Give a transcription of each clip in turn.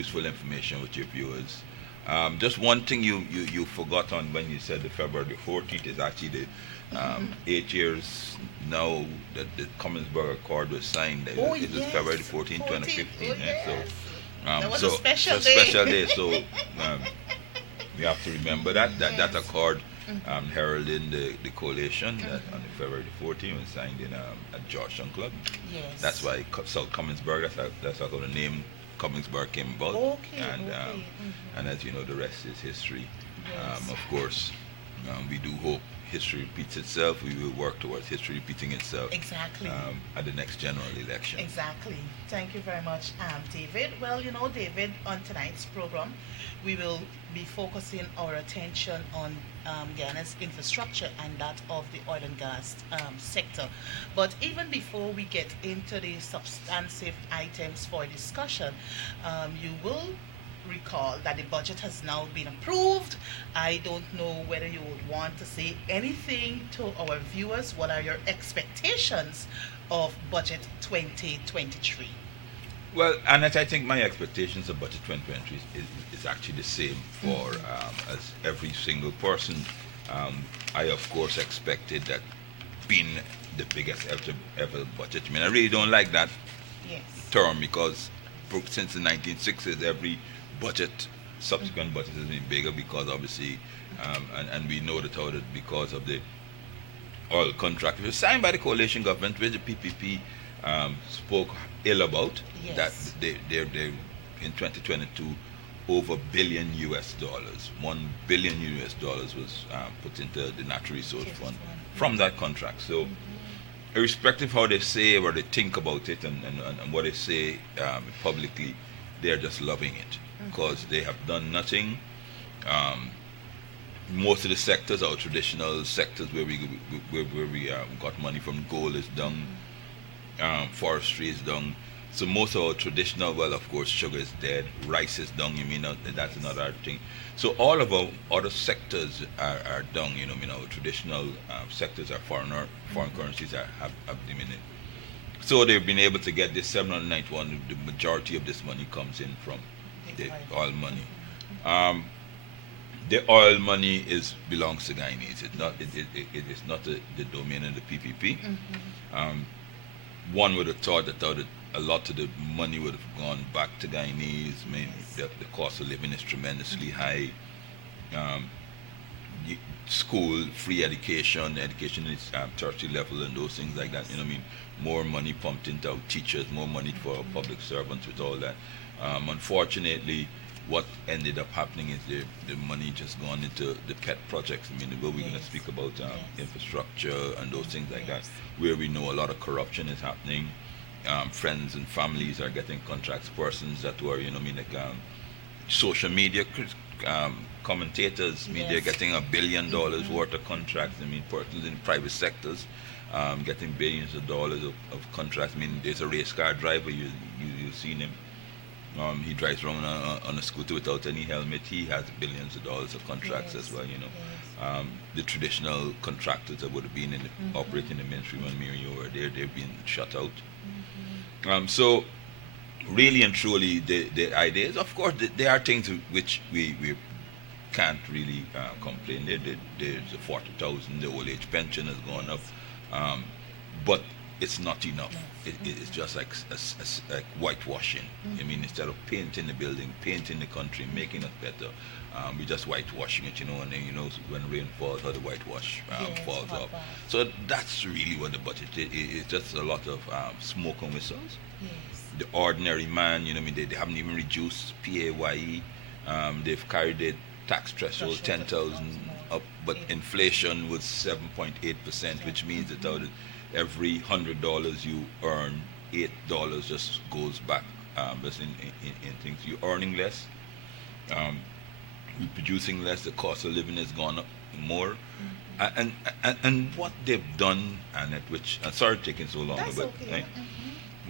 useful information with your viewers. Just one thing you forgot on when you said the February 14th is actually the 8 years now that the Commonsburg Accord was signed. Oh It was February yes, 14th, 14. 2015. Oh So, yes. That was a so special a day. special day. So we have to remember that Yes. accord heralding the coalition that on the February 14th was signed in at Georgetown Club. That's Yes. why South Commonwealth. That's how the name Commonwealth came about. Okay, And okay. and as you know, the rest is history. Yes. Of course, we do hope history repeats itself. We will work towards history repeating itself Exactly. at the next general election. Exactly. Thank you very much, David. Well, David, on tonight's program, we will be focusing our attention on Ghana's infrastructure and that of the oil and gas sector. But even before we get into the substantive items for discussion, you will recall that the budget has now been approved. I don't know whether you would want to say anything to our viewers. What are your expectations of budget 2023? Well, and I think my expectations of budget 2023 is actually the same for as every single person. I of course expected that being the biggest ever budget. I mean, I really don't like that Yes. term because since the 1960s, every budget, subsequent budget has been bigger because obviously, and we know that how that because of the oil contract which was signed by the coalition government, which the PPP spoke ill about, that Yes. they in 2022 over billion US dollars, 1 billion US dollars was put into the natural resource Yes, fund one. from that contract. So irrespective how they say or they think about it and what they say publicly, they're just loving it because they have done nothing. Um, Most of the sectors, our traditional sectors where we got money from, gold is done, forestry is done. So most of our traditional, well, of course, sugar is dead, rice is done. You mean that's another thing. So all of our other sectors are done. Our traditional sectors are foreign currencies have diminished. So they've been able to get this 791. The majority of this money comes in from the oil money. Um, the oil money belongs to Guyanese. It is not the domain of the PPP. Um, One would have thought that a lot of the money would have gone back to Guyanese. I mean, the cost of living is tremendously high. Um, School, free education is tertiary level and those things like that. What I mean, more money pumped into our teachers, more money for our public servants with all that. Unfortunately, what ended up happening is the money just gone into the pet projects. I mean, where we're going to speak about infrastructure and those things like that, where we know a lot of corruption is happening. Friends and families are getting contracts. Persons that were, social media commentators, media getting $1 billion worth of contracts. I mean, persons in private sectors getting billions of dollars of contracts. I mean, there's a race car driver. You've seen him. He drives around on a scooter without any helmet. He has billions of dollars of contracts as well. The traditional contractors that would have been operating the mainstream when Mary were there, they've been shut out. So really and truly, the idea is, of course, there are things which we can't really complain. There's a 40,000. The old age pension has gone up, but it's not enough. It's just like whitewashing. I mean, instead of painting the building, painting the country, making it better, we're just whitewashing it. And then when rain falls, how the whitewash falls off. So that's really what the budget is. It's just a lot of smoke and whistles. Yes. The ordinary man, they haven't even reduced PAYE. They've carried the tax threshold 10,000 up, but inflation was 7.8%, which means that out of every $100 you earn, $8 just goes back. Just in things you're earning less, we're producing less. The cost of living has gone up more, and what they've done, and which I'm sorry taking so long, That's but okay. right,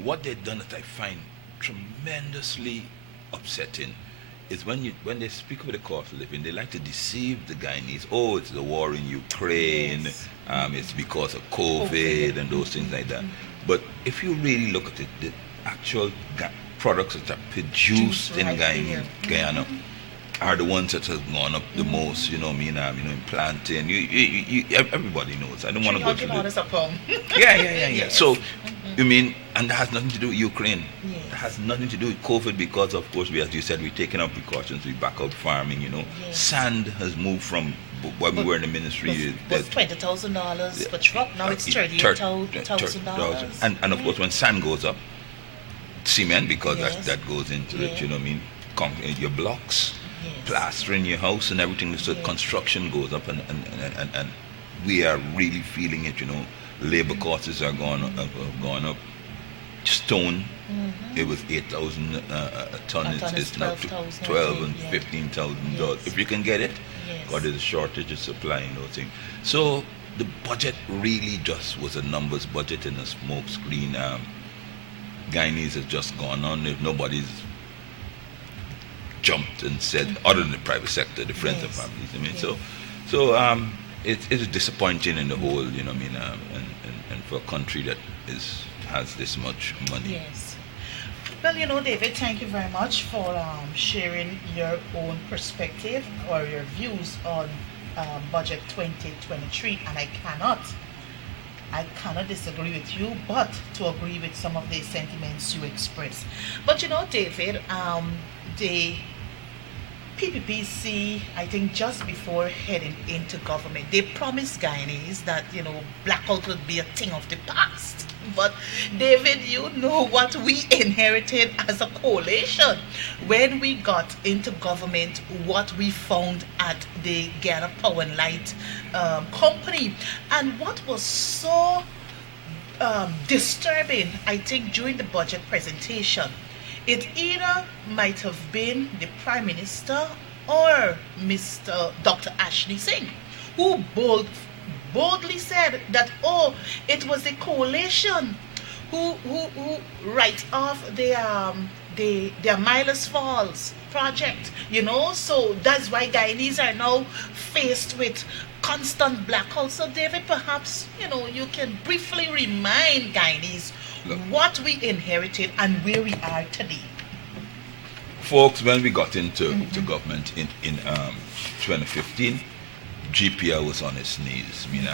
what they've done that I find tremendously upsetting is when they speak of the cost of living, they like to deceive the Guyanese. Oh, it's the war in Ukraine. Yes. It's because of COVID and those things like that. But if you really look at it, the actual products that are produced in right there. Guyana are the ones that have gone up the most, you know what I mean? In plantain, everybody knows. I don't want to go through $300 a pound. yeah. Yes. So, you mean, and that has nothing to do with Ukraine. Yes. It has nothing to do with COVID because, of course, as you said, we're taking our precautions. We back up farming, Yes. Sand has moved from when we were in the ministry. Was $20,000 per truck. Now it's $38,000. And of course, when sand goes up, cement, because Yes. that goes into it, Yeah. you know what I mean? Your blocks, Yes. plastering your house and everything. So Yes. construction goes up, and we are really feeling it, Labor costs are gone up. Stone, it was 8,000 a ton. A ton is It's now 12,000, 12 and yeah. $15,000 Yes. if you can get it. Yes. Because there's a shortage of supply and those things. So the budget really just was a numbers budget and a smoke screen. Guyanese has just gone on. If nobody's jumped and said, other than the private sector, the friends and Yes. families. I mean, Yes. so it's disappointing in the whole, you know what I mean, and for a country that has this much money. Yes. Well, David, thank you very much for sharing your own perspective or your views on budget 2023, and I cannot disagree with you, but to agree with some of the sentiments you expressed. But David, the PPPC, I think just before heading into government, they promised Guyanese that, blackout would be a thing of the past. But David, you know what we inherited as a coalition. When we got into government, what we found at the Guyana Power and Light company. And what was so disturbing, I think, during the budget presentation, it either might have been the Prime Minister or Mr. Dr. Ashley Singh, who boldly said that, it was the coalition who write off their Milas Falls project, so that's why Guyanese are now faced with constant blackouts. So David, perhaps, you can briefly remind Guyanese what we inherited and where we are today. Folks, when we got into to government in 2015, GPL was on its knees. I mean,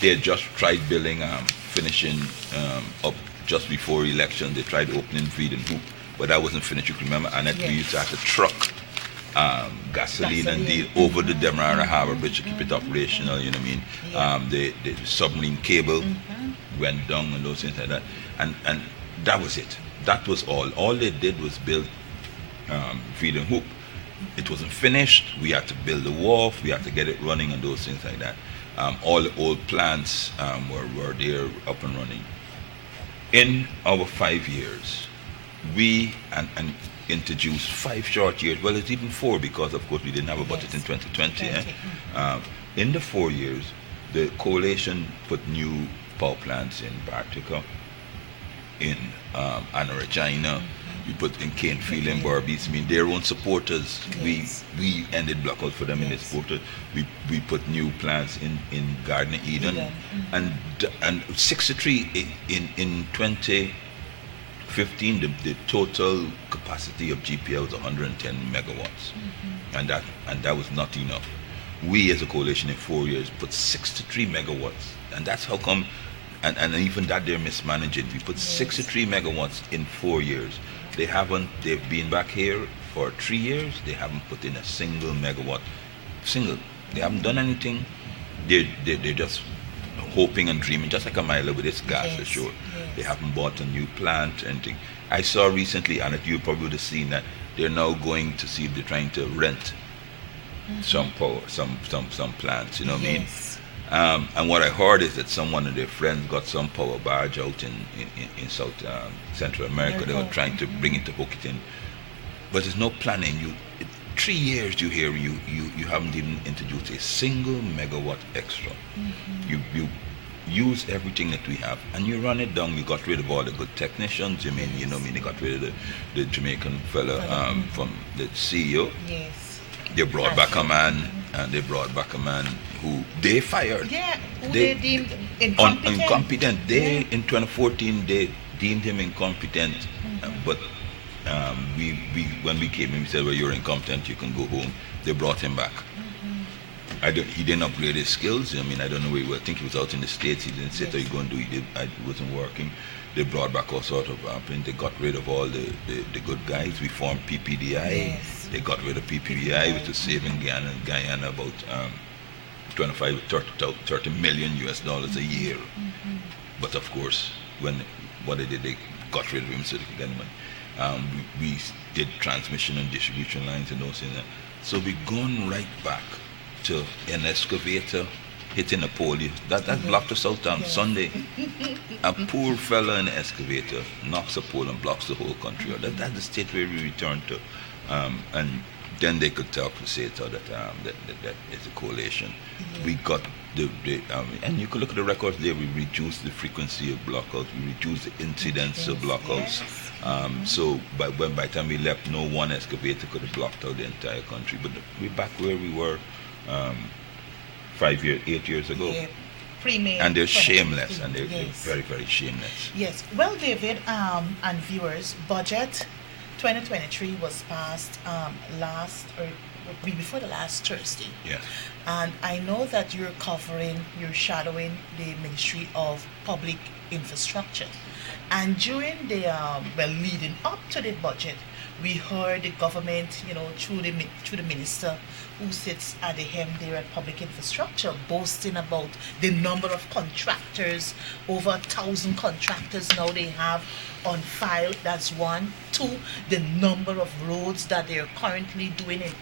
they had just tried building, finishing up just before election. They tried opening Feed and Hoop, but that wasn't finished. You can remember, and we used to have to truck gasoline and deal over the Demerara Harbor Bridge to keep it operational. You know what I mean? The submarine cable went down and those things like that, and that was it. That was all. All they did was build Feed and Hoop. It wasn't finished. We had to build the wharf. We had to get it running and those things like that. All the old plants were there up and running. In our 5 years, we and introduced 5 short years. Well, it's even 4 because, of course, we didn't have a budget in 2020. In the 4 years, the coalition put new power plants in Bartica, in Anna Regina. We put in Canefield and Barbies. I mean, their own supporters. Yes. We ended blackouts for them in the supporters. We put new plants in Garden Eden. And 63 in 2015, the total capacity of GPL was 110 megawatts. And that was not enough. We as a coalition in 4 years put 63 megawatts. And that's how come, and even that they're mismanaging. We put 63 megawatts in 4 years. They've been back here for 3 years. They haven't put in a single megawatt. They haven't done anything. They're just hoping and dreaming, just like a mile with this gas for sure. They haven't bought a new plant, anything. I saw recently, and you probably would have seen that they're now going to see if they're trying to rent some power, some plants, you know what I mean? And what I heard is that one of their friends got some power barge out in South Central America. They were trying to bring it to hook it in, but there's no planning. 3 years you hear you haven't even introduced a single megawatt extra. You use everything that we have and you run it down. You got rid of all the good technicians. You know what I mean? They got rid of the Jamaican fella from the CEO. They brought back a man, and they brought back a man who they fired. Who they deemed incompetent. In 2014, they deemed him incompetent, but we when we came in, we said, well, you're incompetent, you can go home. They brought him back. He didn't upgrade his skills. I mean, I don't know where he was. I think he was out in the States. He didn't say what he going to do. It wasn't working. They brought back all sort of they got rid of all the good guys. We formed PPDI. Yes. They got rid of PPDI, which was saving Guyana about 25 30 million US dollars a year. But of course, what they did, they got rid of him so they could get money. We did transmission and distribution lines and those things. So we've gone right back to an excavator hitting a pole. That blocked us out on Sunday. A poor fella in an excavator knocks a pole and blocks the whole country. That's the state where we returned to. And then they could talk to say that it's a coalition. We got and you could look at the records there. We reduced the frequency of blockouts. We reduced the incidence of blockouts. So by the time we left, no one excavator could have blocked out the entire country. But we're back where we were 8 years ago. Yeah. And they're shameless, and they're very, very shameless. Yes. Well, David and viewers, budget 2023 was passed before the last Thursday. Yes. And I know that you're shadowing the Ministry of Public Infrastructure. And during leading up to the budget, we heard the government, through the minister who sits at the helm there at Public Infrastructure, boasting about the number of contractors, over 1,000 contractors now they have on file. That's one. Two, the number of roads that they're currently doing in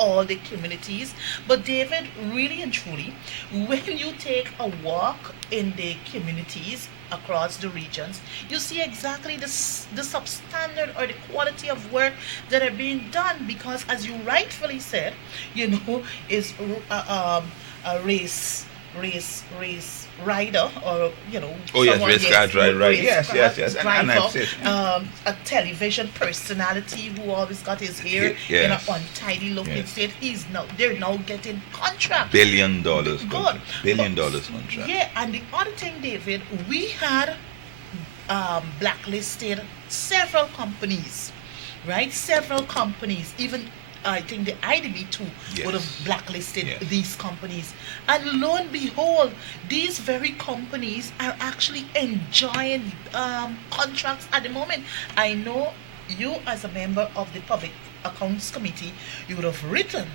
all the communities. But David, really and truly, when you take a walk in the communities across the regions, you see exactly the substandard or the quality of work that are being done, because as you rightfully said, is a race rider, or race car driver, right? Yes. Driver, a television personality who always got his hair in an untidy looking state. They're now getting contracts. $1 billion contract. $1 billion contract. Yeah, and the other thing, David, we had blacklisted several companies, right? Several companies, even I think the IDB too would have blacklisted these companies. And lo and behold, these very companies are actually enjoying contracts at the moment. I know you, as a member of the Public Accounts Committee, you would have written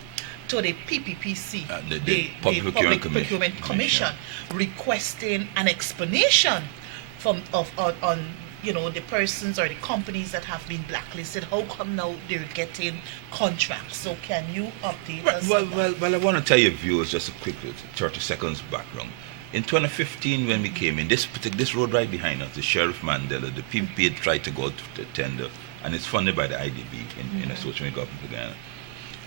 to the PPPC, the Public Procurement Commission, requesting an explanation on the persons or the companies that have been blacklisted. How come now they're getting contracts? So can you update us? Well, I want to tell your viewers just a quick 30 seconds background. In 2015, when we came in, this road right behind us, the Sheriff Mandela, the PPP had tried to go to tender, and it's funded by the IDB in association with government of Ghana.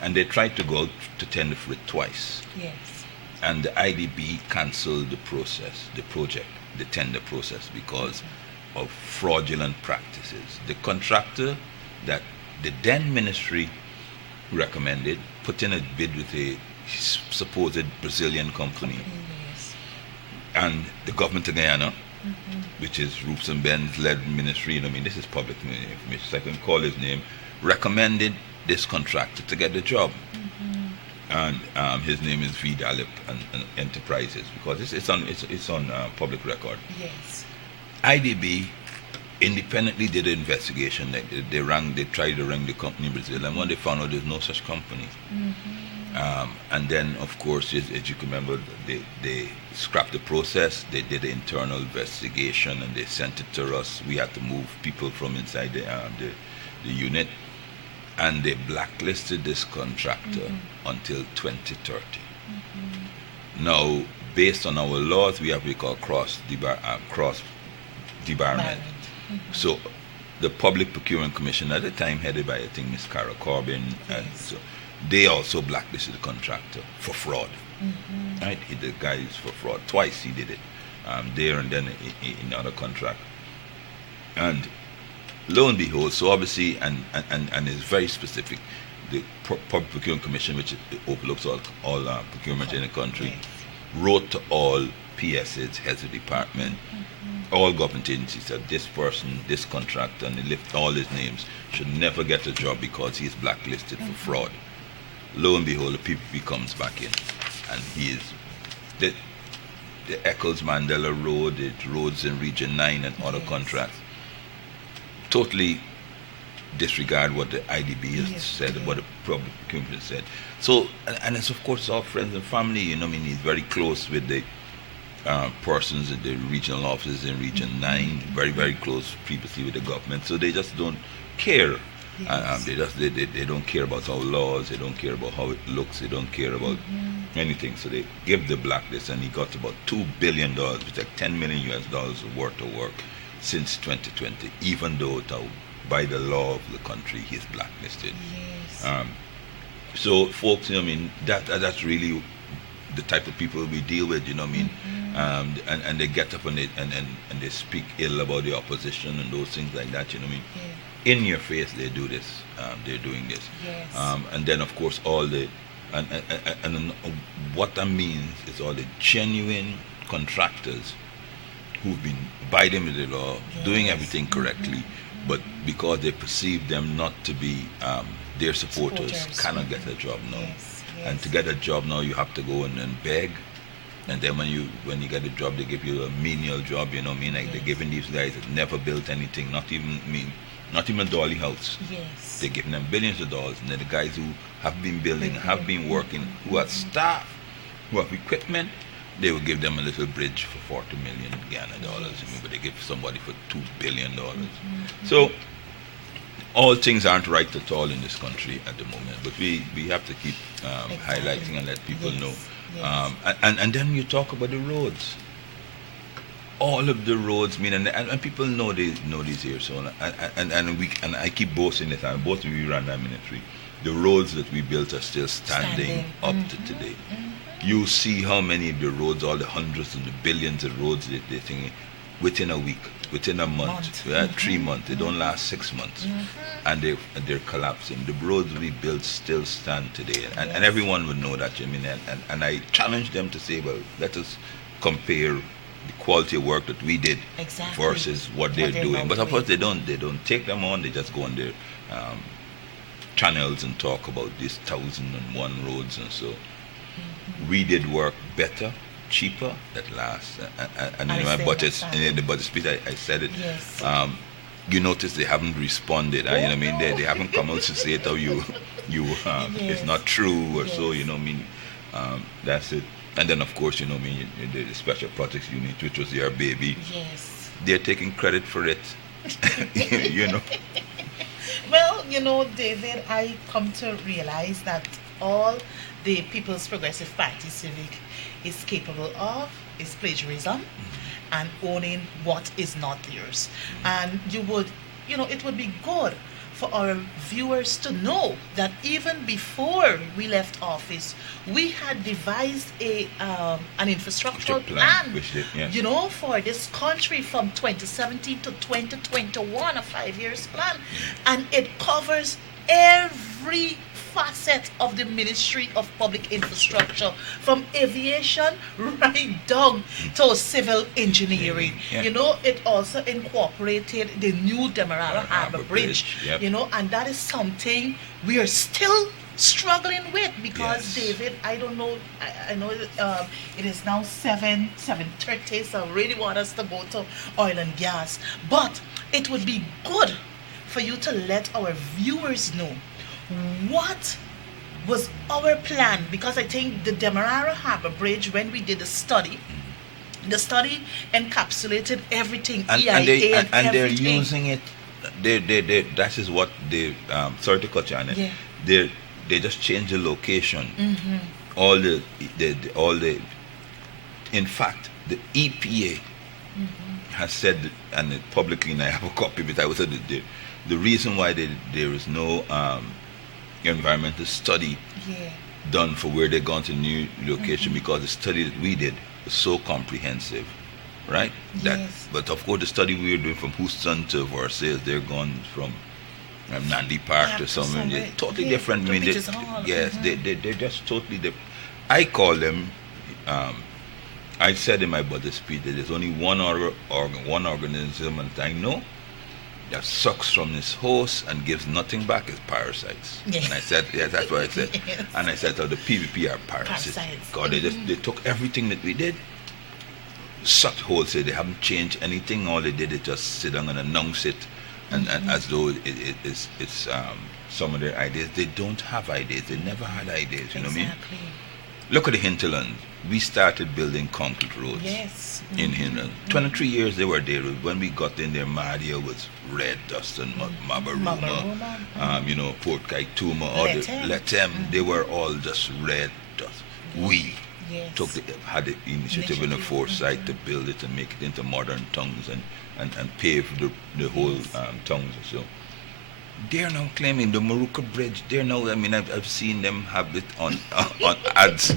And they tried to go to tender for it twice. Yes. And the IDB cancelled the tender process, because of fraudulent practices. The contractor that the then ministry recommended put in a bid with a supposed Brazilian company. And the government of Guyana, which is Roops and Ben's led ministry, this is public information, so I can call his name, recommended this contractor to get the job. And his name is Vidalip and Enterprises, because it's on public record. Yes. IDB independently did an investigation. They tried to ring the company in Brazil, and when they found out there's no such company. And then, of course, as you can remember, they scrapped the process. They did an internal investigation, and they sent it to us. We had to move people from inside the unit, and they blacklisted this contractor until 2030. Now, based on our laws, we have what we call cross debarment. So the Public Procurement Commission at the time, headed by, I think, Ms. Cara Corbin, and so they also blacklisted the contractor for fraud. Right? The guys for fraud. Twice he did it. There and then in other contract. And lo and behold, so obviously, and it's very specific, the Public Procurement Commission, which overlooks all procurement in the country, wrote to all PSs, heads of department, all government agencies that this person, this contractor, and they lift all his names, should never get a job because he's blacklisted for fraud. Lo and behold, the PPP comes back in, and he is the Eccles Mandela Road, the roads in Region 9 and other contracts. Totally disregard what the IDB has said, what the public procurement said. So, and it's of course all friends and family, you know, I mean, he's very close with the persons in the regional offices in Region 9, very, very close previously with the government, so they just don't care. They don't care about our laws, they don't care about how it looks, they don't care about anything. So they give the blacklist, and he got about $2 billion, which is like $10 million worth of work since 2020, even though by the law of the country he's blacklisted. Yes. So folks, you know, I mean, that's really the type of people we deal with, you know what I mean? And they get up and they speak ill about the opposition and those things like that, you know what I mean? Yeah. In your face they do this, they're doing this. Yes. And then of course all the and what that means is all the genuine contractors who've been abiding with the law, doing everything correctly, but because they perceive them not to be their supporters cannot get a job now. Yes. And to get a job now you have to go and beg, and then when you get a job they give you a menial job, you know what I mean? Like they're giving these guys that never built anything, not even Dolly House. Yes. They're giving them billions of dollars, and then the guys who have been building, have been working, who have staff, who have equipment, they will give them a little bridge for 40 million Ghana dollars. I mean, but they give somebody for $2 billion. So all things aren't right at all in this country at the moment, but we have to keep highlighting and let people know. And then you talk about the roads. All of the roads, I mean, and people know these here. So and I keep boasting it. And both we ran that military. The roads that we built are still standing up to today. You see how many of the roads, all the hundreds and the billions of roads they're thinking within a week, within a month, 3 months. They don't last 6 months, and they're collapsing. The roads we built still stand today, and everyone would know that. I mean, and I challenge them to say, well, let us compare the quality of work that we did versus what they're doing. But of course they don't take them on. They just go on their channels and talk about these 1,001 roads, and so we did work better, cheaper, at last. And in my budget, in the budget speech I said it. Yes. You notice they haven't responded. You know what I mean? They haven't come out to say it, or it's not true, or so, you know what I mean? That's it. And then of course, you know what I mean, the special projects unit, which was your baby. Yes. They're taking credit for it. You know. Well, you know, David, I come to realize that all the People's Progressive Party Civic is capable of is plagiarism and owning what is not theirs. And it would be good for our viewers to know that even before we left office, we had devised an infrastructural plan, you know, for this country from 2017 to 2021, a 5 years plan, and it covers every facet of the Ministry of Public Infrastructure, from aviation right down to civil engineering. You know, it also incorporated the new Demerara Harbour Bridge, you know, and that is something we are still struggling with because, David, I don't know, I know it is now 7:30, so I really want us to go to oil and gas, but it would be good for you to let our viewers know what was our plan, because I think the Demerara Harbour Bridge, when we did the study encapsulated everything, EIA and they're using it. That is what they sorry to cut you on it. They just change the location. All the in fact the EPA has said, and publicly, and I have a copy of it, I was said the reason why there is no environmental study done for where they're going to new location, because the study that we did was so comprehensive, right? But of course the study we were doing from Houston to Versailles, they're gone from Nandi Park to somewhere totally different. I mean, they're just totally different. I call them I said in my budget speech that there's only one organism that I know that sucks from its host and gives nothing back is parasites. Yes. And I said, yes, that's what I said. Yes. And I said, oh, the PVP are parasites. God, they took everything that we did, sucked wholesale. They haven't changed anything. All they did is just sit down and announce it, and as though it's some of their ideas. They don't have ideas. They never had ideas. You know what I mean? Look at the hinterland. We started building concrete roads. Yes. In Hinterland. 23 years they were there. When we got in there, Mahdia was red dust and Mabaruma, Port Kaituma, all the Letem, they were all just red dust. We had the initiative and the foresight to build it and make it into modern tongues and pave the whole tongues. So they're now claiming the Maruka Bridge. They're now, I've seen them have it on ads.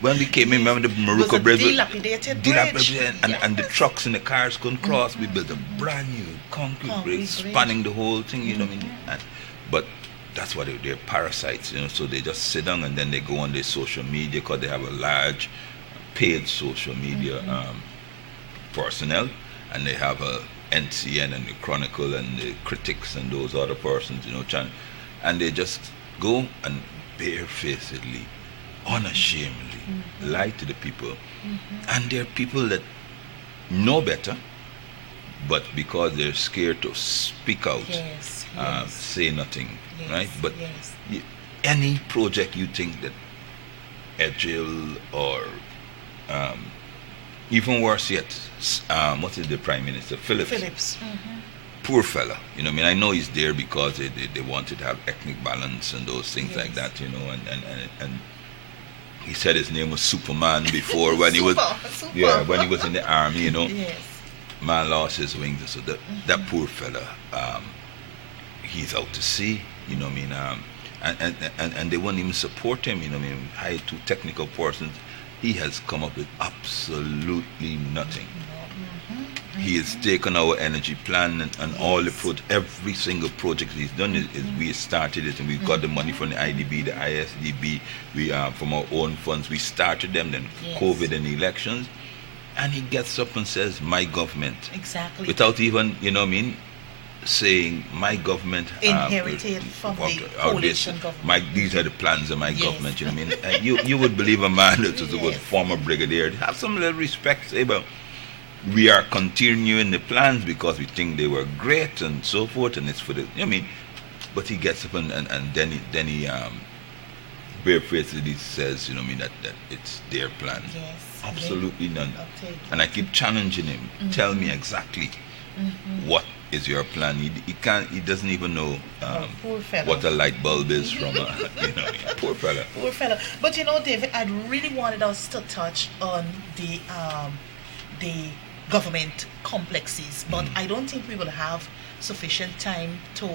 When we came in, remember the Maruka Bridge? Dilapidated bridge. And the trucks and the cars couldn't cross. We built a brand new concrete bridge, spanning the whole thing, you know what I mean? But that's what they're parasites, so they just sit down and then they go on their social media because they have a large paid social media personnel, and they have a NCN and the Chronicle and the critics and those other persons, and they just go and barefacedly, unashamedly lie to the people. And they're people that know better, but because they're scared to speak out, say nothing, right? But any project you think that Edgil or even worse yet, what is the Prime Minister? Phillips. Poor fella. I know he's there because they wanted to have ethnic balance and those things like that, and he said his name was Superman before when he was when he was in the army, Yes. Man lost his wings. So that poor fella, he's out to sea, and they won't even support him, hired two technical persons. He has come up with absolutely nothing. He has taken our energy plan and all the every single project he's done is we started it, and we got the money from the IDB, the ISDB, we from our own funds. We started them, then COVID and elections, and he gets up and says, "My government," exactly, without even saying my government inherited from the coalition government. These are the plans of my government. You would believe a man that was a good former brigadier. Have some little respect, say, but we are continuing the plans because we think they were great and so forth, and it's for the but he gets up and then he barefacedly says that it's their plan. Absolutely none. And I keep challenging him, tell me exactly what is your plan. He doesn't even know what a light bulb is from poor fella. Poor fella. But David, I really wanted us to touch on the government complexes, but I don't think we will have sufficient time to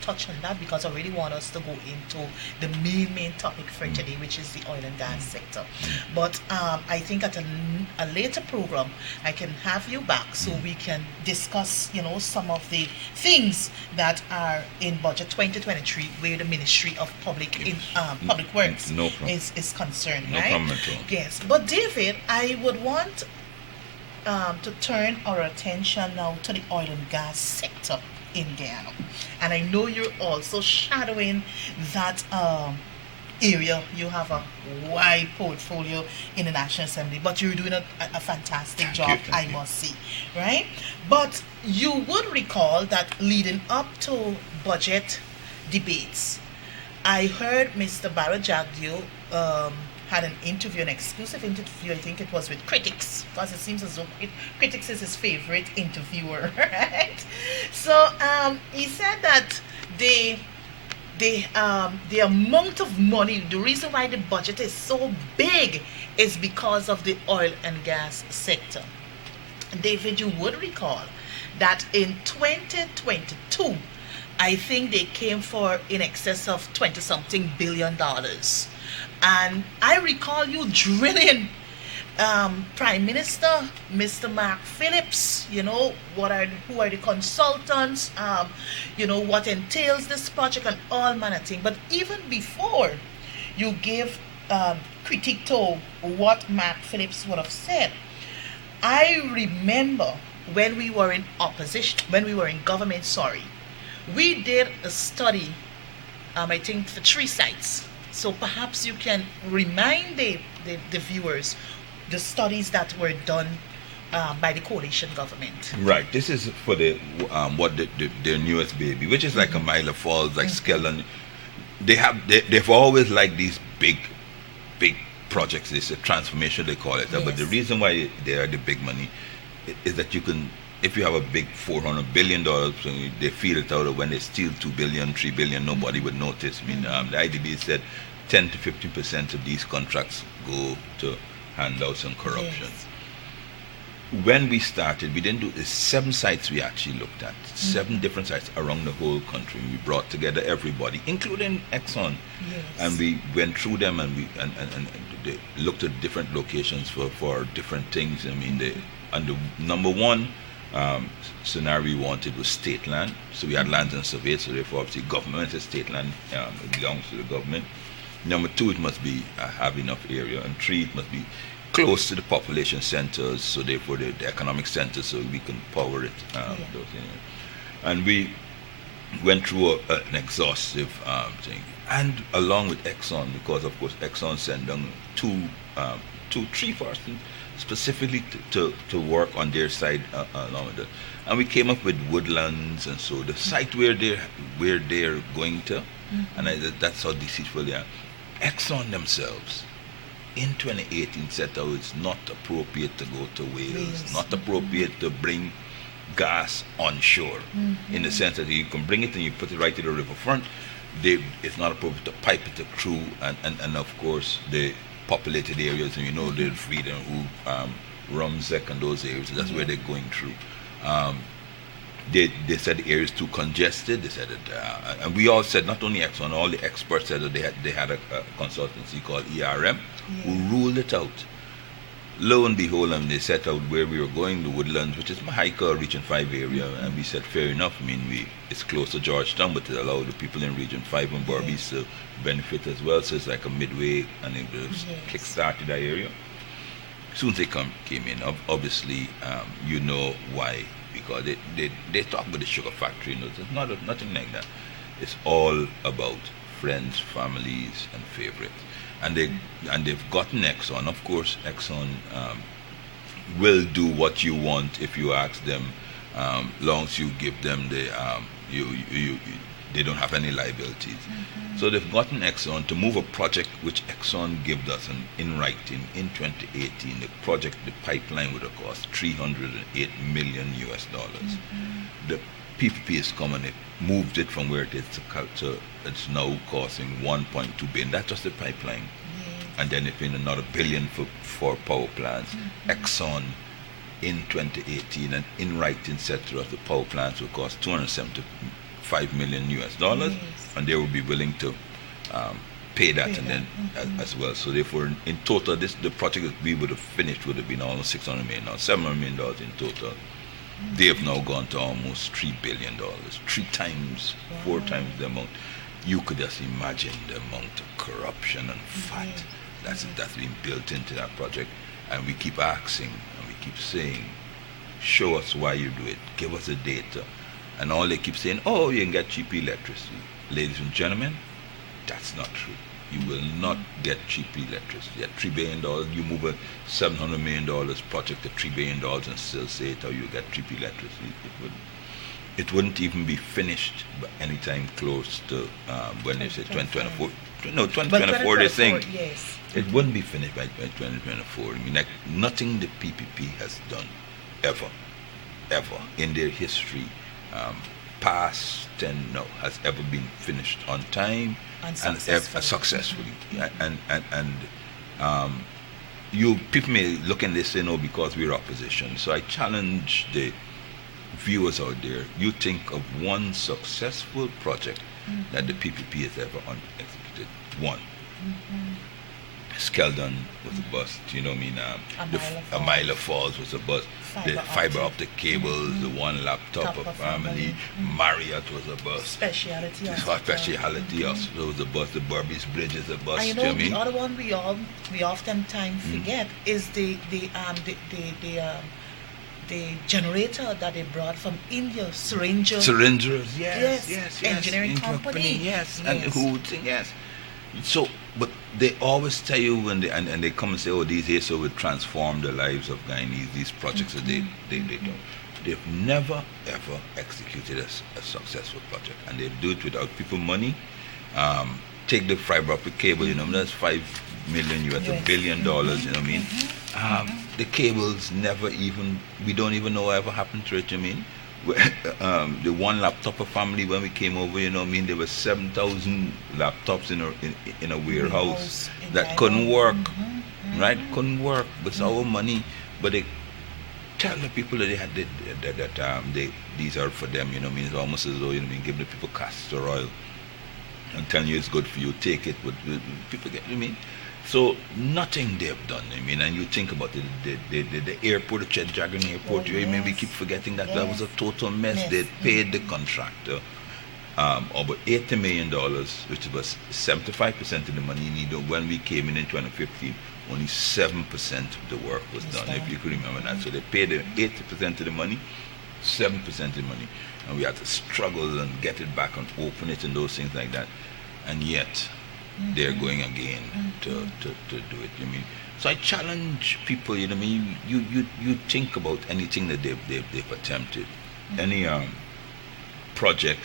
touch on that, because I really want us to go into the main topic for today, which is the oil and gas sector. But I think at a later program I can have you back so we can discuss some of the things that are in budget 2023 where the Ministry of Public Works is concerned. No right? problem at all. Yes, but David, I would want to turn our attention now to the oil and gas sector in Guyana. And I know you're also shadowing that area. You have a wide portfolio in the National Assembly, but you're doing a fantastic job, I must say, right? But you would recall that leading up to budget debates, I heard Mr. Barajagdio had an exclusive interview, I think it was with Critics, because it seems as though Critics is his favorite interviewer, right? So he said that the amount of money, the reason why the budget is so big is because of the oil and gas sector. David, you would recall that in 2022, I think they came for in excess of $20-something billion. And I recall you drilling Prime Minister, Mr. Mark Phillips, who are the consultants, what entails this project and all manner of things. But even before you gave critique to what Mark Phillips would have said. I remember when we were in opposition, when we were in government, sorry, we did a study, I think, for 3 sites. So perhaps you can remind the viewers the studies that were done by the coalition government. Right. This is for the what their newest baby, which is like a Mile Falls, like Skellon. They've always liked these big projects. It's a transformation they call it. But the reason why they are the big money is that you can, if you have a big $400 billion, they feel it out. Or when they steal 2 billion, 3 billion, nobody would notice. I mean, the IDB said 10 to 50% of these contracts go to handouts and corruption. Yes. When we started, we didn't do this. 7 sites we actually looked at, 7 different sites around the whole country. We brought together everybody, including Exxon, and we went through them, and and they looked at different locations for different things. I mean, the number one scenario we wanted was state land. So we had lands and surveyed, so therefore obviously government is state land, it belongs to the government. Number 2, it must be have enough area, and 3, it must be close to the population centers, so therefore the economic centers, so we can power it. Those things. And we went through an exhaustive thing, and along with Exxon, because of course Exxon sent down 3 foresters specifically to work on their side along with it. And we came up with woodlands, and so the site where they're going to, and that's how deceitful they are. Exxon themselves in 2018 said that it's not appropriate to go to Wales, not appropriate to bring gas onshore, in the sense that you can bring it and you put it right to the riverfront. It's not appropriate to pipe it through, and of course the populated areas, and the Freedom, Rumzek and those areas, that's where they're going through. They said the area is too congested. They said it, and we all said, not only Exxon, all the experts said that they had a consultancy called ERM who ruled it out. Lo and behold, and they set out where we were going, the woodlands, which is Mahaica Region 5 area, and we said fair enough. I mean, it's close to Georgetown, but it allowed the people in Region 5 and Berbice to benefit as well. So it's like a midway, and it kick-started that area. As soon as they came in, obviously, you know why. Because they talk about the sugar factory, it's nothing like that. It's all about friends, families, and favorites. And they've gotten Exxon. Of course, Exxon will do what you want if you ask them, long as you give them they don't have any liabilities. So they've gotten Exxon to move a project which Exxon gave us in writing in 2018. The pipeline would have cost $308 million. The PPP has come and it moved it from where it is to it's now costing 1.2 billion. That's just the pipeline. And then it's been another billion for power plants. Exxon in 2018 and in writing said to us the power plants will cost $275 million, and they will be willing to pay that as well. So therefore, in total, the project that we would have finished would have been almost $600 million, $700 million in total. They have now gone to almost $3 billion, 3 times, 4 times the amount. You could just imagine the amount of corruption and fat that's been built into that project. And we keep asking and we keep saying, show us why you do it, give us the data. And all they keep saying, oh, you can get cheap electricity. Ladies and gentlemen, that's not true. You will not get cheap electricity. At $3 billion, you move a $700 million project to $3 billion and still say it, or you get cheap electricity. It wouldn't even be finished anytime close to when they say 2024. No, 2024 they're saying. Yes. It wouldn't be finished by 2024. I mean, like nothing the PPP has done ever in their history, past and now, has ever been finished on time and successfully. You people may look and they say no because we're opposition. So I challenge the viewers out there. You think of one successful project that the PPP has ever executed. One. Skeldon was a bust. You know what I mean? A Mile of Falls was a bust. The fiber optic cables, the one laptop of family. Marriott was a bust. Speciality Speciality also was a bust. The Burbis Bridge is a bust. And you know, you know the what I mean? other one we oftentimes forget is the generator that they brought from India, Syringers, yes, engineering company. Yes, and who would think yes. So, but they always tell you when they and they come and say, oh, these ASO would transform the lives of Guyanese, these projects that they do. They've never ever executed a successful project, and they do it without people money. Take the fiber optic cable, you know, that's $5 million US, $1 billion, you know what I mean? The cables never even, we don't even know what ever happened to it, you know what I mean? The one laptop a family, when we came over, you know what I mean, there were 7,000 laptops in a warehouse that couldn't work, right? Couldn't work, but it's our money. But they tell the people that they had these are for them, you know what I mean? It's almost as though, you know what I mean, give the people castor oil and telling you it's good for you, take it, but people get, you know what I mean? So nothing they've done, I mean, and you think about it, the airport, the Chet Jagan Airport, you know, we keep forgetting that that was a total mess. They paid the contractor over $80 million, which was 75% of the money needed. When we came in 2015, only 7% of the work was done, if you could remember that. So they paid 80% of the money, 7% of the money, and we had to struggle and get it back and open it and those things like that. And yet, they're going again to do it. You mean? So I challenge people. You know, I mean, you think about anything that they've attempted, any project,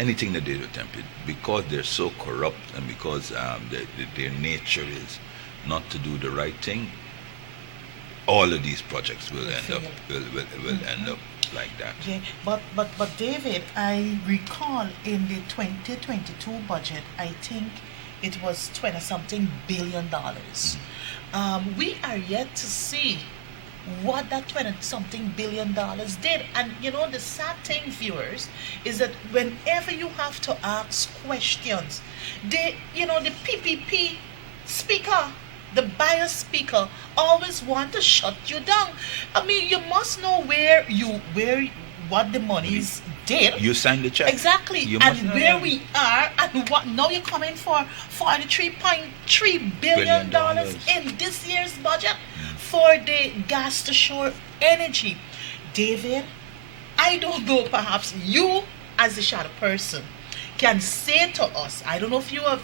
anything that they've attempted, because they're so corrupt and because their nature is not to do the right thing. All of these projects will end up end up like that. Yeah, but David, I recall in the 2022 budget, I think it was $20-something billion. We are yet to see what that $20-something billion did. And you know, the sad thing, viewers, is that whenever you have to ask questions, the PPP speaker, the bias speaker, always want to shut you down. I mean, you must know what the monies did. You signed the check. Exactly. And where we are and what now you're coming for $43.3 billion in this year's budget for the gas to shore energy. David, I don't know, perhaps you as a shadow person can say to us, I don't know if you have,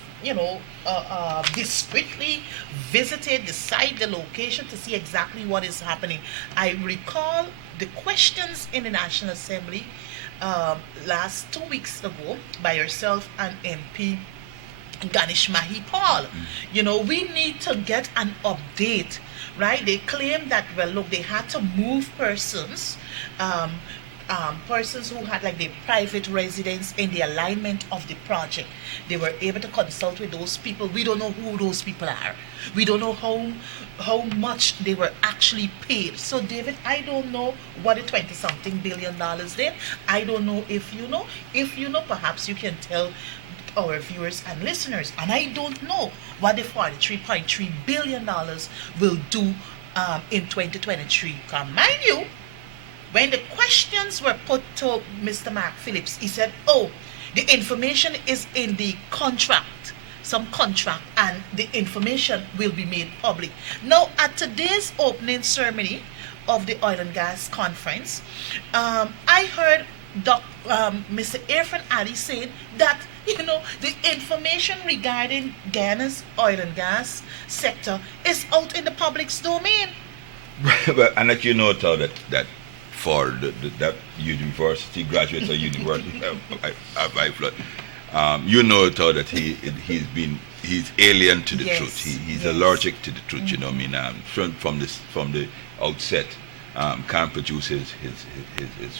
discreetly visited the site, the location to see exactly what is happening. I recall the questions in the National Assembly last 2 weeks ago by yourself and MP Ganesh Mahipal. You know, we need to get an update, right? They claim that, well, look, they had to move persons persons who had like their private residence in the alignment of the project. They were able to consult with those people. We don't know who those people are. We don't know how much they were actually paid. So David, I don't know what the $20-something billion did. I don't know if you know. If you know, perhaps you can tell our viewers and listeners. And I don't know what the $43.3 billion will do in 2023. Mind you, when the questions were put to Mr. Mark Phillips, he said, oh, the information is in the contract, some contract, and the information will be made public. Now, at today's opening ceremony of the Oil and Gas Conference, I heard Mr. Irfan Ali saying that, the information regarding Ghana's oil and gas sector is out in the public's domain. Well, and that that for that university graduates or university that he's alien to the truth. He's allergic to the truth. You know what I mean? From the outset, can't produce his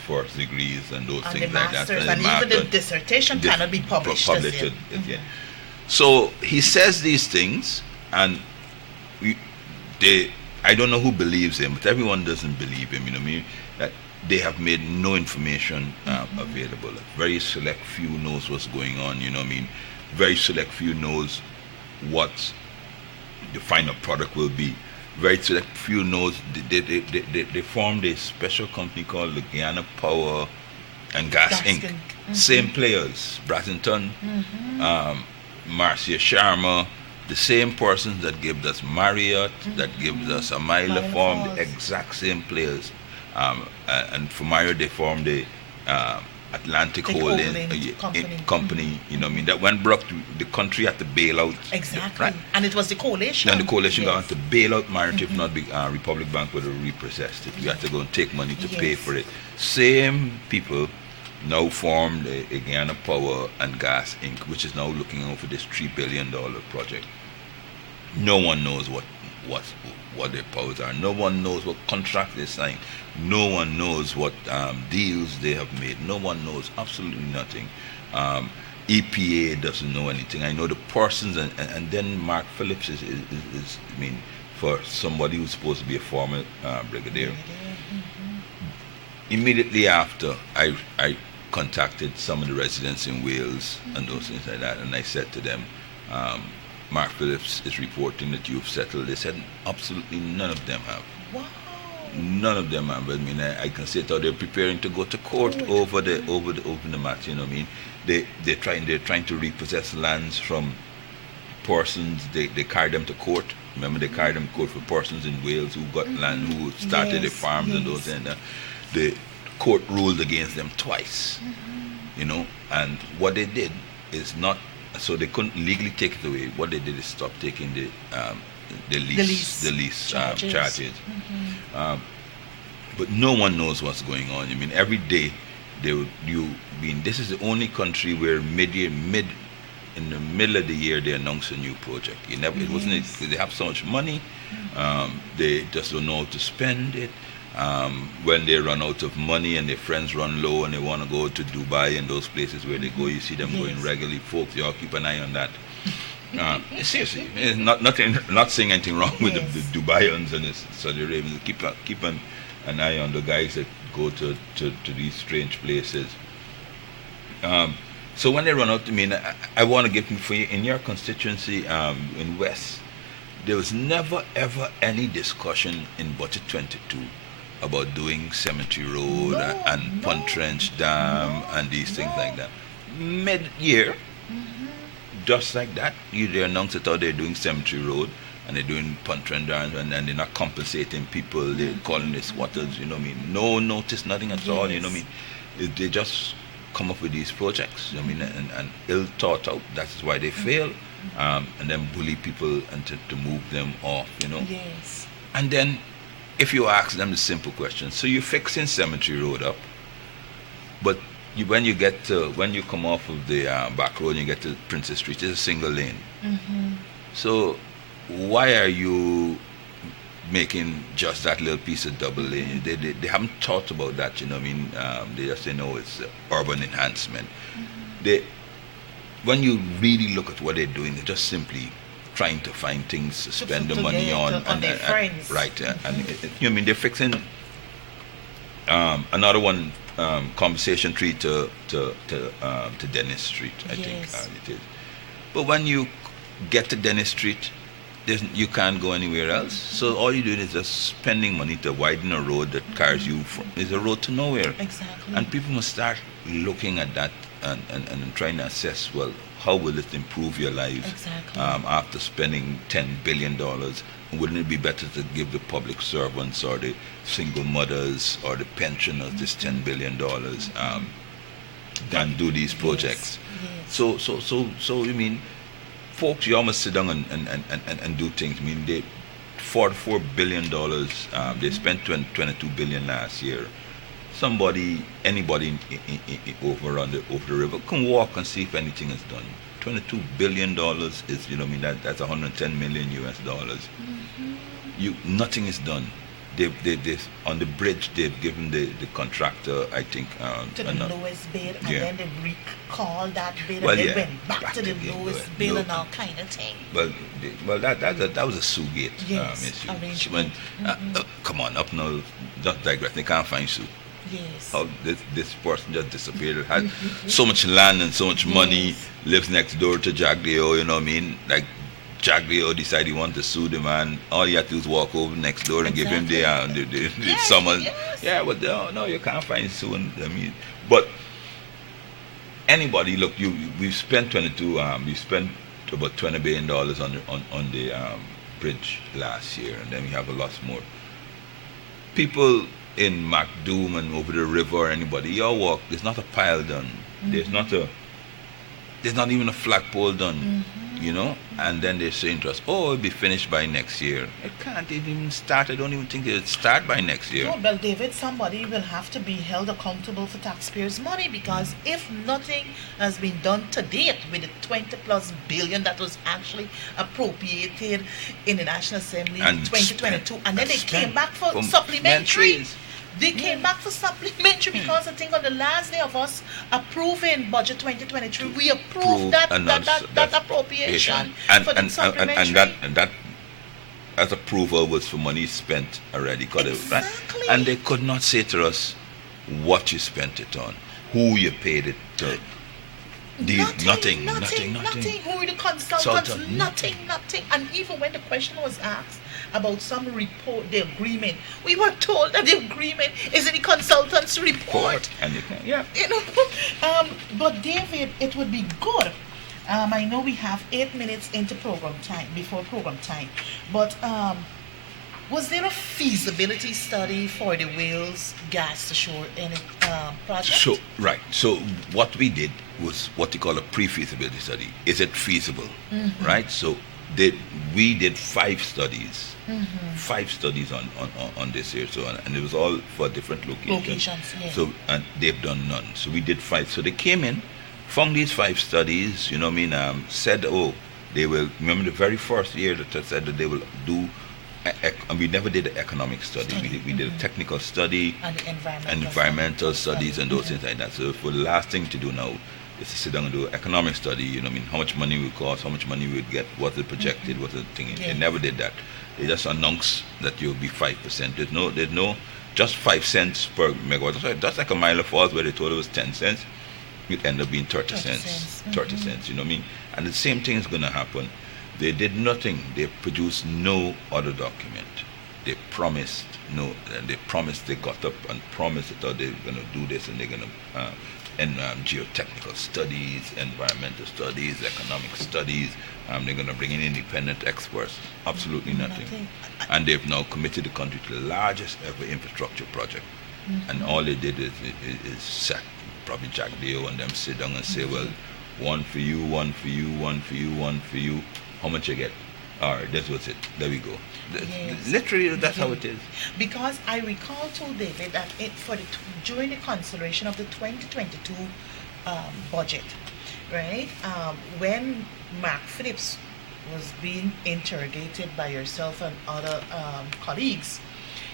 first degrees and those things like that. And even the dissertation cannot be published. So he says these things, and I don't know who believes him, but everyone doesn't believe him. You know what I mean? That they have made no information available. A very select few knows what's going on. You know what I mean? Very select few knows what the final product will be. Very select few knows they formed a special company called the Guyana Power and Gas Inc. Same players, Brazenton, Marcia Sharma, the same persons that gave us Marriott, that gives us Amila, formed the exact same players. And for Marriott, they formed the Atlantic Holding company. You know what I mean? That when brought to the country had to bail out. Exactly. Right? And it was the coalition. And the coalition got to bail out Marriott if not Republic Bank would have repossessed it. We had to go and take money to pay for it. Same people now formed a Guyana Power and Gas Inc., which is now looking out for this $3 billion project. No one knows what their powers are. No one knows what contract they signed. No one knows what deals they have made. No one knows absolutely nothing. EPA doesn't know anything. I know the persons, and then Mark Phillips is I mean, for somebody who's supposed to be a former brigadier. Immediately after, I contacted some of the residents in Wales and those things like that, and I said to them, Mark Phillips is reporting that you've settled. They said absolutely none of them have. Wow. None of them have. I mean, I can see how they're preparing to go to court over the matter. You know what I mean? They're trying to repossess lands from persons. They carry them to court. Remember, they carried them to court for persons in Wales who got land, who started their farms and those and the court ruled against them twice. You know, and what they did is not. So they couldn't legally take it away. What they did is stop taking the lease charges. But no one knows what's going on. I mean, every day this is the only country where in the middle of the year they announce a new project. It wasn't. They have so much money, they just don't know how to spend it. When they run out of money and their friends run low and they want to go to Dubai and those places where they go, you see them going regularly. Folks, you all keep an eye on that. Seriously, not saying anything wrong with the Dubaians and the Saudi Arabians. Keep an eye on the guys that go to these strange places. So when they run out, I want to give for you in your constituency in West, there was never ever any discussion in Budget 22 about doing Cemetery Road and Puntrench Dam and these things like that. Mid-year, just like that, they announced it out they're doing Cemetery Road and they're doing Puntrench Dam and they're not compensating people, they're calling it squatters, you know what I mean? No notice, nothing at all, you know what I mean? They just come up with these projects, I mean, and ill thought out, that's why they fail, and then bully people and to move them off, you know? Yes. And then if you ask them the simple question, so you're fixing Cemetery Road up, but when you come off of the back road and you get to Princess Street, it's a single lane. So why are you making just that little piece of double lane? They haven't thought about that, you know what I mean? They just say, no, it's urban enhancement. When you really look at what they're doing, they're just simply trying to find things to spend the money on their friends. Right, and you know, I mean, they're fixing another one, Conversation Tree to Dennis Street, I think it is. But when you get to Dennis Street, you can't go anywhere else. So all you're doing is just spending money to widen a road that carries you is a road to nowhere. Exactly. And people must start looking at that and trying to assess, well, how will it improve your lives after spending $10 billion? Wouldn't it be better to give the public servants or the single mothers or the pensioners this $10 billion than do these projects? Yes. So I mean, folks, you almost sit down and do things. I mean, they $44 billion. They spent $22 billion last year. Anybody over the river can walk and see if anything is done. $22 billion is, you know, I mean, that's 110 million US dollars. Nothing is done. They on the bridge they've given the contractor, I think, to the lowest bid, and then they recalled that bid and then went back to the lowest bid and all kind of thing. Well, that was a Sue-gate issue. Come on, up now, just digress. They can't find Sue. Yes. How this person just disappeared. Had so much land and so much money, lives next door to Jack Deo, you know what I mean? Like, Jack Rio decide he want to sue the man, all you have to do is walk over next door and give him the Yes, summons. yes. Yeah, but no, you can't find suing. I mean, but anybody, look, we've spent 22, we spent about $20 billion on the bridge last year, and then we have a lot more. People in MacDoom and over the river, or anybody, your walk, there's not a pile done. There's not even a flagpole done, you know. And then they're saying to us, "Oh, it'll be finished by next year." It can't even start. I don't even think it'll start by next year. No, well, David, somebody will have to be held accountable for taxpayers' money, because if nothing has been done to date with the 20 plus billion that was actually appropriated in the National Assembly in And 2022, and then they spent came back for from supplementary. supplementaries. They came back for supplementary because I think on the last day of us approving budget 2023, we approved that appropriation and, for the and, supplementary. and that as approval was for money spent already. Exactly. And they could not say to us what you spent it on, who you paid it to. Nothing. Who were the consultants? Nothing. And even when the question was asked about some report, the agreement, we were told that the agreement is in the consultant's report. And you can, yeah. You know, but David, it would be good. I know we have 8 minutes into program time, before program time, but was there a feasibility study for the Wales gas to shore project? So what we did was what they call a pre-feasibility study. Is it feasible? Right? So we did 5 studies. 5 studies on this here. So and it was all for different locations. Yeah. So and they've done none. So we did 5. So they came in, found these 5 studies, you know what I mean, said, they will, remember the very first year that I said that they will do, and we never did an economic study. We did a technical study And environmental studies and those things like that. So for the last thing to do now is to sit down and do an economic study, you know what I mean, how much money it would cost, how much money we would get, what's it projected, what's the thing. Yeah. They never did that. They just announced that you'll be 5%. There's no just 5 cents per megawatt. So just like a Mile of Falls where they told it was 10 cents, it ended up being 30 cents. 30 cents, you know what I mean? And the same thing is going to happen. They did nothing. They produced no other document. They promised they got up and promised that they're going to do this, and they're going to geotechnical studies, environmental studies, economic studies. They're going to bring in independent experts. Absolutely nothing. And they've now committed the country to the largest ever infrastructure project. And all they did is set probably Jack Deo and them sit down and say, well, one for you, one for you, one for you, one for you. How much you get? All right, that was it. There we go. Yes. Literally, that's how it is. Because I recall too, David, that during the consideration of the 2022 budget, right, when Mark Phillips was being interrogated by yourself and other colleagues,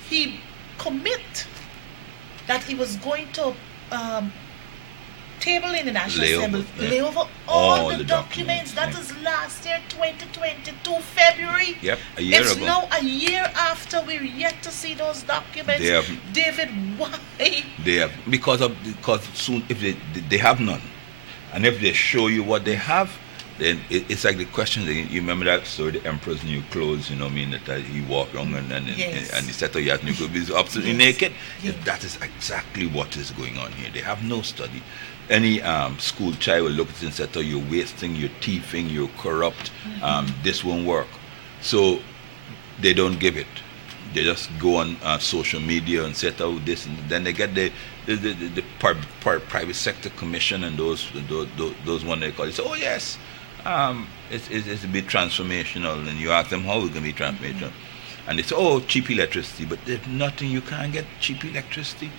he commit that he was going to table in the National Assembly, lay over all the documents. That is last year, 2022, February. Yep, a year ago. It's now a year after we're yet to see those documents. David, why? They have, because soon, if they have none, and if they show you what they have, then it's like the question, you remember that story, the emperor's new clothes, you know what I mean, that he walked around and he said, he has new clothes, he's absolutely naked. Yes. That is exactly what is going on here. They have no study. Any school child will look at it and say, oh, you're wasting, you're thieving, you're corrupt, this won't work. So they don't give it. They just go on social media and say, oh, this, and then they get the private sector commission and those one they call it. So, oh yes, it's a bit transformational, and you ask them how it's going to be transformational, and they say, oh, cheap electricity, but there's nothing, you can't get cheap electricity.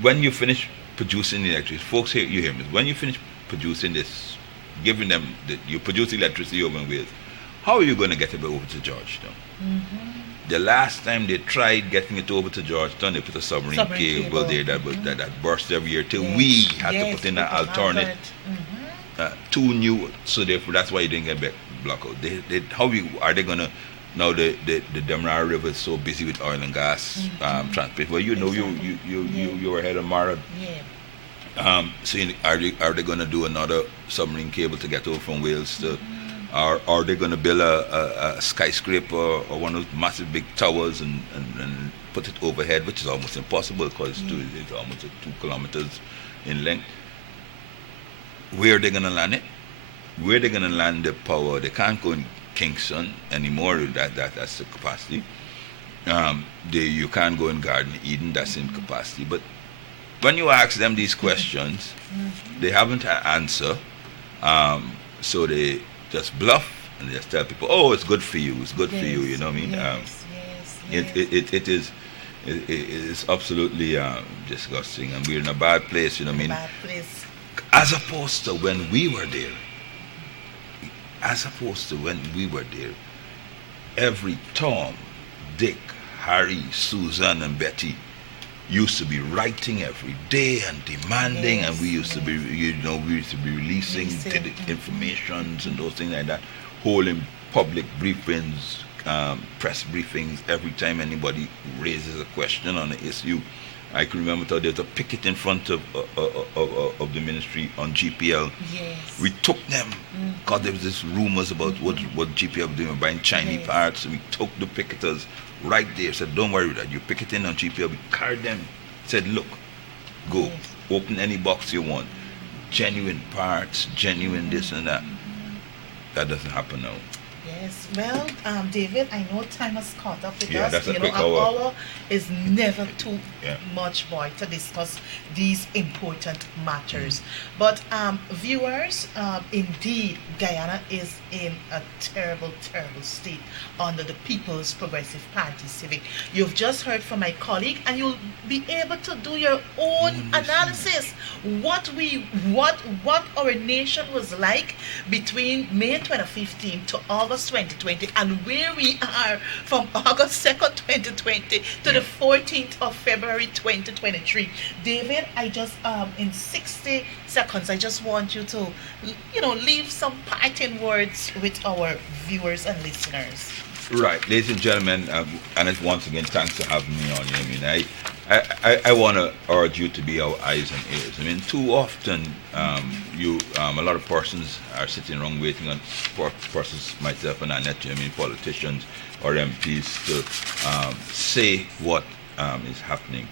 When you finish producing electricity, folks, you hear me, when you finish producing this, giving them, you produce electricity over in Wales, how are you going to get it over to Georgetown? The last time they tried getting it over to Georgetown, they put a submarine cable there that burst every year till we had to put in an alternate, 2 new, so therefore that's why you didn't get back blackout. How are they going to, now the Demerara River is so busy with oil and gas transport. Well, you know, you were ahead of Mara. So are they going to do another submarine cable to get over from Wales to Or they're going to build a skyscraper or one of those massive big towers and put it overhead, which is almost impossible because it's almost 2 kilometers in length. Where are they going to land it? Where they're going to land the power? They can't go in Kingston anymore. That's the capacity. You can't go in Garden Eden. That's in capacity. But when you ask them these questions, they haven't an answer. So they just bluff and they just tell people, "Oh, it's good for you. It's good for you." You know what I mean? It is absolutely disgusting, and we're in a bad place. You know what I mean? Bad place. As opposed to when we were there. Every Tom, Dick, Harry, Susan, and Betty used to be writing every day and demanding, and we used to be, releasing informations and those things like that, holding public briefings, press briefings every time anybody raises a question on an issue. I can remember there was a picket in front of the ministry on GPL. Yes. We took them because there was this rumors about what GPL was doing, buying Chinese parts. So we took the picketers right there. Said, "Don't worry that you're picketing on GPL." We carried them. Said, "Look, go open any box you want. Genuine parts, genuine this and that." That doesn't happen now. Yes. Well, David, I know time has caught up with us. That's a you quick know, hour. an hour is never too much, boy, to discuss these important matters. But viewers, indeed, Guyana is in a terrible, terrible state under the People's Progressive Party Civic. You've just heard from my colleague, and you'll be able to do your own analysis. What our nation was like between May 2015 to August 2020, and where we are from August 2nd, 2020 to the 14th of February 2023. David, I just in 60 seconds, I just want you to leave some parting words with our viewers and listeners. Right, ladies and gentlemen, and once again, thanks for having me on. You know, I want to urge you to be our eyes and ears. I mean, too often, a lot of persons are sitting around waiting on persons, myself and Annette, politicians or MPs to say what is happening.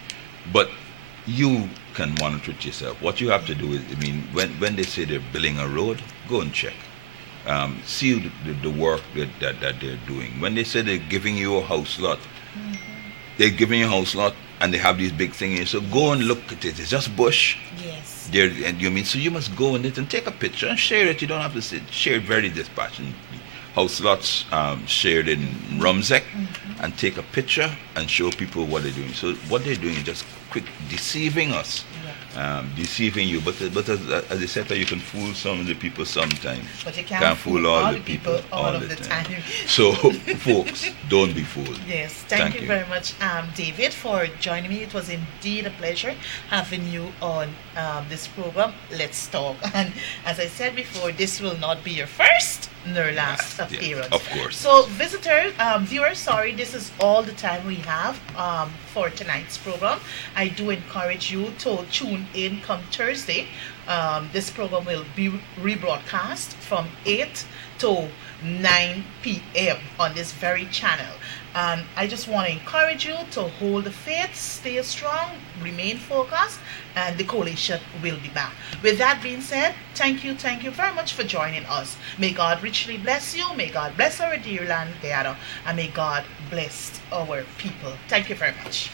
But you can monitor it yourself. What you have to do is, when they say they're building a road, go and check. See the work that they're doing. When they say they're giving you a house lot, they're giving you a house lot and they have these big things. So go and look at it. It's just bush. Yes. So you must go in it and take a picture and share it. You don't have to share it very dispassionately. House lots shared in Rumzek, and take a picture and show people what they're doing. So what they're doing is just quick deceiving us. Deceiving you, but as I said, you can fool some of the people sometimes. But you can't fool all the people all of the time. So, folks, don't be fooled. Yes, thank you very much, David, for joining me. It was indeed a pleasure having you on this program. Let's talk. And as I said before, this will not be your first nor last appearance. Of course. So, visitors, viewers, sorry, this is all the time we have for tonight's program. I do encourage you to tune in come Thursday. This program will be rebroadcast from 8 to 9 p.m. on this very channel. I just want to encourage you to hold the faith, stay strong, remain focused, and the coalition will be back. With that being said, thank you very much for joining us. May God richly bless you. May God bless our dear land, Guyana, and may God bless our people. Thank you very much.